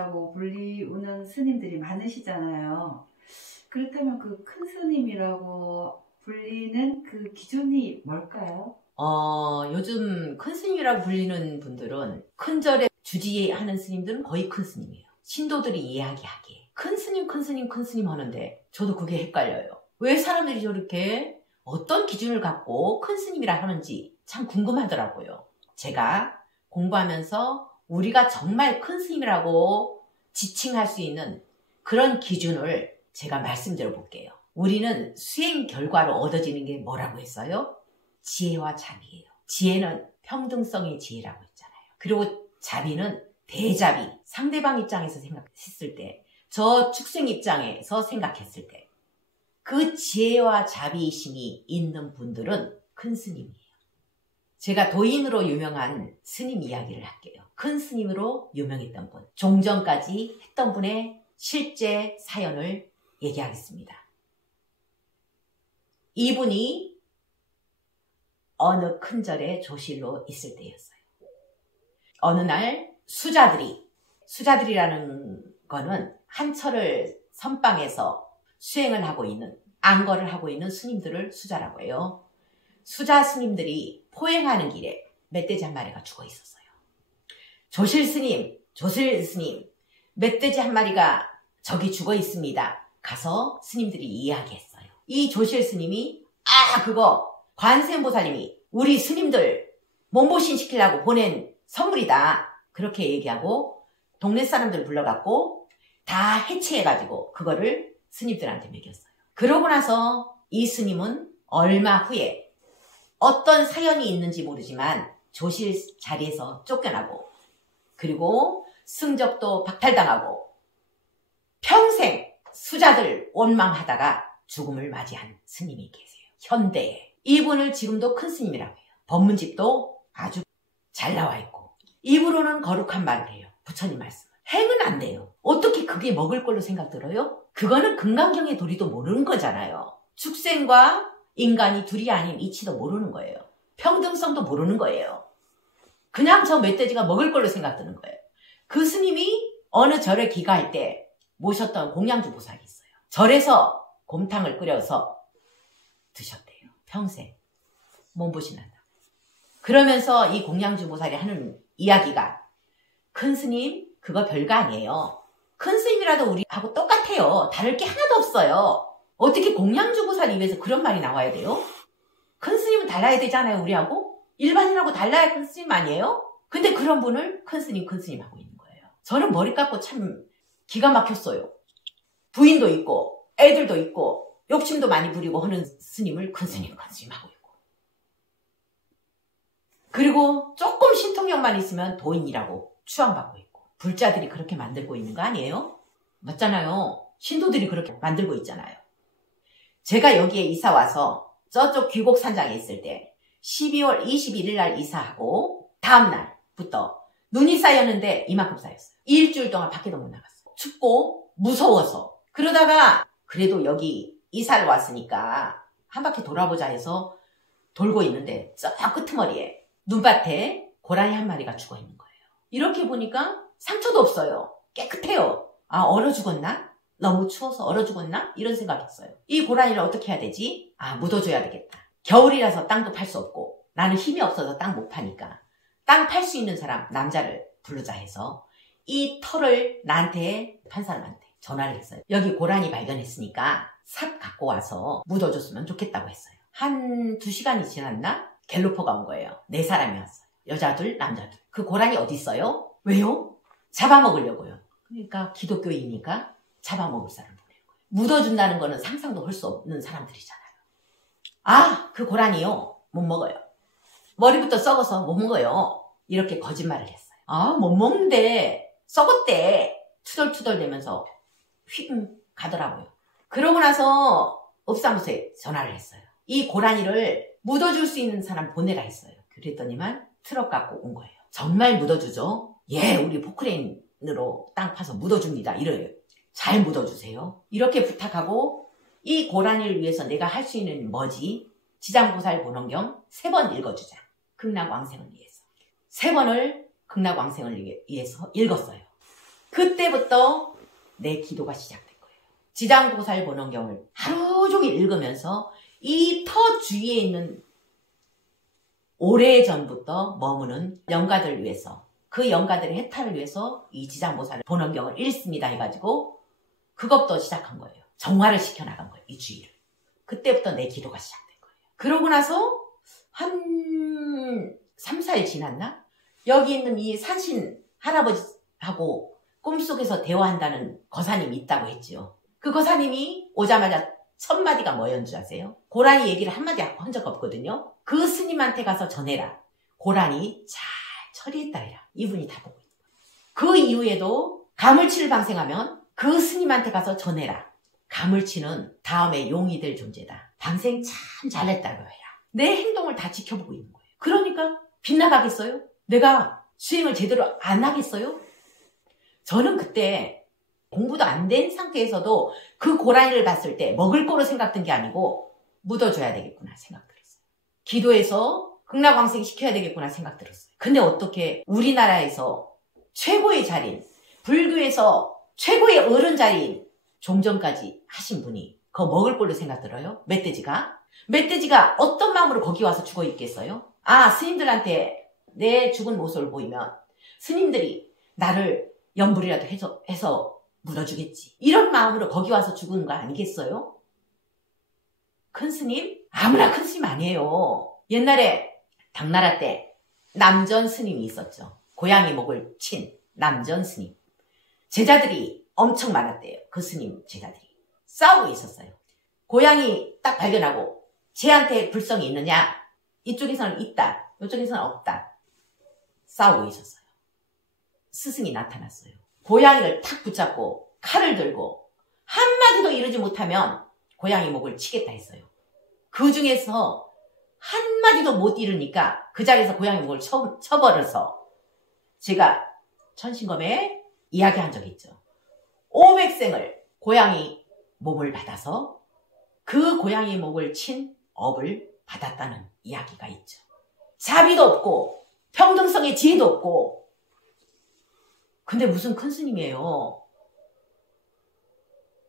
스님이라고 불리우는 스님들이 많으시잖아요. 그렇다면 그 큰 스님이라고 불리는 그 기준이 뭘까요? 요즘 큰 스님이라고 불리는 분들은 큰 절에 주지하는 스님들은 거의 큰 스님이에요. 신도들이 이야기하기에 큰 스님, 큰 스님, 큰 스님 하는데 저도 그게 헷갈려요. 왜 사람들이 저렇게 어떤 기준을 갖고 큰 스님이라 하는지 참 궁금하더라고요. 제가 공부하면서 우리가 정말 큰 스님이라고 지칭할 수 있는 그런 기준을 제가 말씀드려 볼게요. 우리는 수행 결과로 얻어지는 게 뭐라고 했어요? 지혜와 자비예요. 지혜는 평등성의 지혜라고 했잖아요. 그리고 자비는 대자비, 상대방 입장에서 생각했을 때, 저 축생 입장에서 생각했을 때 그 지혜와 자비심이 있는 분들은 큰 스님이에요. 제가 도인으로 유명한 스님 이야기를 할게요. 큰 스님으로 유명했던 분, 종전까지 했던 분의 실제 사연을 얘기하겠습니다. 이분이 어느 큰 절에 조실로 있을 때였어요. 어느 날 수자들이라는 거는 한 철을 선방에서 수행을 하고 있는, 안거를 하고 있는 스님들을 수자라고 해요. 수자 스님들이 포행하는 길에 멧돼지 한 마리가 죽어 있었어요. 조실 스님, 멧돼지 한 마리가 저기 죽어 있습니다. 가서 스님들이 이야기했어요. 이 조실 스님이 그거 관세음보살님이 우리 스님들 몸보신 시키려고 보낸 선물이다. 그렇게 얘기하고 동네 사람들 불러갖고 다 해체해가지고 그거를 스님들한테 먹였어요. 그러고 나서 이 스님은 얼마 후에 어떤 사연이 있는지 모르지만 조실 자리에서 쫓겨나고 그리고 승적도 박탈당하고 평생 수자들 원망하다가 죽음을 맞이한 스님이 계세요. 현대에. 이분을 지금도 큰 스님이라고 해요. 법문집도 아주 잘 나와 있고 입으로는 거룩한 말을 해요. 부처님 말씀. 행은 안 돼요. 어떻게 그게 먹을 걸로 생각 들어요? 그거는 금강경의 도리도 모르는 거잖아요. 축생과 인간이 둘이 아닌 이치도 모르는 거예요. 평등성도 모르는 거예요. 그냥 저 멧돼지가 먹을 걸로 생각 드는 거예요. 그 스님이 어느 절에 기가할 때 모셨던 공양주 보살이 있어요. 절에서 곰탕을 끓여서 드셨대요. 평생 몸보신한다. 그러면서 이 공양주 보살이 하는 이야기가 큰 스님 그거 별거 아니에요. 큰 스님이라도 우리하고 똑같아요. 다를 게 하나도 없어요. 어떻게 공양주 보살 입에서 그런 말이 나와야 돼요? 큰 스님은 달라야 되잖아요. 우리하고. 일반인하고 달라야 큰 스님 아니에요? 근데 그런 분을 큰 스님 하고 있는 거예요. 저는 머리 깎고 참 기가 막혔어요. 부인도 있고 애들도 있고 욕심도 많이 부리고 하는 스님을 큰 스님 하고 있고 그리고 조금 신통력만 있으면 도인이라고 추앙받고 있고 불자들이 그렇게 만들고 있는 거 아니에요? 맞잖아요. 신도들이 그렇게 만들고 있잖아요. 제가 여기에 이사 와서 저쪽 귀곡산장에 있을 때 12월 21일 날 이사하고 다음 날부터 눈이 쌓였는데 이만큼 쌓였어요. 일주일 동안 밖에도 못 나갔어요. 춥고 무서워서. 그러다가 그래도 여기 이사를 왔으니까 한 바퀴 돌아보자 해서 돌고 있는데 저 끄트머리에 눈밭에 고라니 한 마리가 죽어 있는 거예요. 이렇게 보니까 상처도 없어요. 깨끗해요. 얼어 죽었나? 너무 추워서 얼어 죽었나? 이런 생각했어요. 이 고라니를 어떻게 해야 되지? 묻어줘야 되겠다. 겨울이라서 땅도 팔 수 없고 나는 힘이 없어서 땅 못 파니까 땅 팔 수 있는 사람, 남자를 부르자 해서 이 털을 나한테 판 사람한테 전화를 했어요. 여기 고라니 발견했으니까 삽 갖고 와서 묻어줬으면 좋겠다고 했어요. 한 2시간이 지났나? 갤로퍼가 온 거예요. 4사람이 왔어요. 여자들, 남자들. 그 고라니 어디 있어요? 왜요? 잡아먹으려고요. 그러니까 기독교이니까 잡아먹을 사람 보내는 거예요. 묻어준다는 거는 상상도 할 수 없는 사람들이잖아요. 그 고라니요? 못 먹어요. 머리부터 썩어서 못 먹어요. 이렇게 거짓말을 했어요. 못 먹는데 썩었대. 투덜투덜대면서 휙 가더라고요. 그러고 나서 읍사무소에 전화를 했어요. 이 고라니를 묻어줄 수 있는 사람 보내라 했어요. 그랬더니만 트럭 갖고 온 거예요. 정말 묻어주죠? 예, 우리 포크레인으로 땅 파서 묻어줍니다. 이래요. 잘 묻어주세요. 이렇게 부탁하고 이 고라니를 위해서 내가 할 수 있는 뭐지? 지장보살 본원경 3번 읽어주자. 극락왕생을 위해서. 3번을 극락왕생을 위해서 읽었어요. 그때부터 내 기도가 시작된 거예요. 지장보살 본원경을 하루 종일 읽으면서 이 터 주위에 있는 오래전부터 머무는 영가들을 위해서, 그 영가들의 해탈을 위해서 이 지장보살 본원경을 읽습니다 해가지고 그것부터 시작한 거예요. 정화를 시켜나간 거예요. 이 주의를. 그때부터 내 기도가 시작된 거예요. 그러고 나서 한 3, 4일 지났나? 여기 있는 이 산신 할아버지하고 꿈속에서 대화한다는 거사님이 있다고 했지요. 그 거사님이 오자마자 첫 마디가 뭐였는 줄 아세요? 고라니 얘기를 한마디 한 적 없거든요. 그 스님한테 가서 전해라. 고라니 잘 처리했다 해라. 이분이 다 보고 있는 거예요. 그 이후에도 가물치를 방생하면 그 스님한테 가서 전해라. 가물치는 다음에 용이 될 존재다. 방생 참 잘했다고 해라. 내 행동을 다 지켜보고 있는 거예요. 그러니까 빗나가겠어요? 내가 수행을 제대로 안 하겠어요? 저는 그때 공부도 안 된 상태에서도 그 고라니를 봤을 때 먹을 거로 생각된 게 아니고 묻어줘야 되겠구나 생각 들었어요. 기도해서 극락왕생 시켜야 되겠구나 생각 들었어요. 근데 어떻게 우리나라에서 최고의 자리인, 불교에서 최고의 어른 자리인 종전까지 하신 분이 그거 먹을 걸로 생각 들어요? 멧돼지가 어떤 마음으로 거기 와서 죽어 있겠어요? 아, 스님들한테 내 죽은 모습을 보이면 스님들이 나를 염불이라도 해서 묻어주겠지. 이런 마음으로 거기 와서 죽은 거 아니겠어요? 큰 스님? 아무나 큰 스님 아니에요. 옛날에 당나라 때 남전 스님이 있었죠. 고양이 목을 친 남전 스님. 제자들이 엄청 많았대요. 그 스님 제자들이. 싸우고 있었어요. 고양이 딱 발견하고 쟤한테 불성이 있느냐? 이쪽에서는 있다. 이쪽에서는 없다. 싸우고 있었어요. 스승이 나타났어요. 고양이를 탁 붙잡고 칼을 들고 한마디도 이르지 못하면 고양이 목을 치겠다 했어요. 그 중에서 한마디도 못 이르니까 그 자리에서 고양이 목을 쳐버려서 제가 천신검에 이야기한 적이 있죠. 500생을 고양이 목을 받아서 그 고양이 목을 친 업을 받았다는 이야기가 있죠. 자비도 없고 평등성의 지혜도 없고 근데 무슨 큰 스님이에요.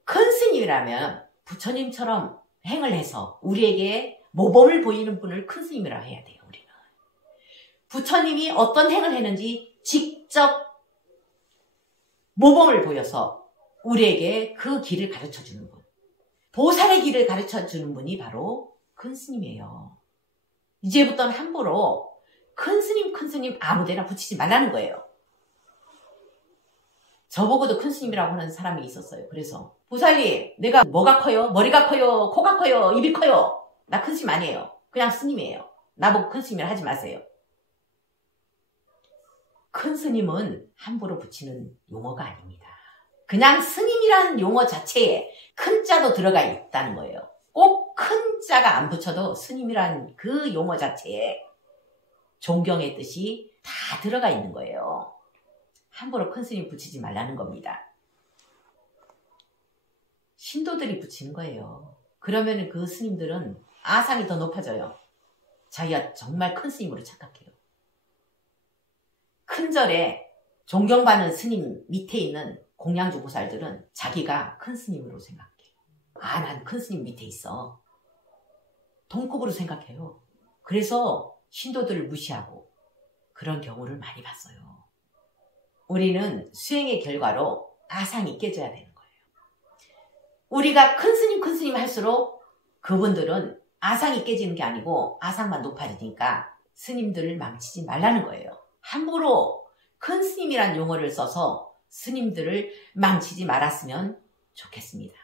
큰 스님이라면 부처님처럼 행을 해서 우리에게 모범을 보이는 분을 큰 스님이라고 해야 돼요. 우리는. 부처님이 어떤 행을 했는지 직접 모범을 보여서 우리에게 그 길을 가르쳐주는 분. 보살의 길을 가르쳐주는 분이 바로 큰 스님이에요. 이제부터는 함부로 큰 스님 아무데나 붙이지 말라는 거예요. 저보고도 큰 스님이라고 하는 사람이 있었어요. 그래서 보살님 내가 뭐가 커요? 머리가 커요? 코가 커요? 입이 커요? 나 큰 스님 아니에요. 그냥 스님이에요. 나보고 큰 스님이라 하지 마세요. 큰 스님은 함부로 붙이는 용어가 아닙니다. 그냥 스님이라는 용어 자체에 큰 자도 들어가 있다는 거예요. 꼭 큰 자가 안 붙여도 스님이라는 그 용어 자체에 존경의 뜻이 다 들어가 있는 거예요. 함부로 큰 스님 붙이지 말라는 겁니다. 신도들이 붙이는 거예요. 그러면 그 스님들은 아상이 더 높아져요. 자기가 정말 큰 스님으로 착각해요. 큰 절에 존경받는 스님 밑에 있는 공양주 보살들은 자기가 큰 스님으로 생각해요. 아, 난 큰 스님 밑에 있어. 동급으로 생각해요. 그래서 신도들을 무시하고 그런 경우를 많이 봤어요. 우리는 수행의 결과로 아상이 깨져야 되는 거예요. 우리가 큰 스님 할수록 그분들은 아상이 깨지는 게 아니고 아상만 높아지니까 스님들을 망치지 말라는 거예요. 함부로 큰 스님이란 용어를 써서 스님들을 망치지 말았으면 좋겠습니다.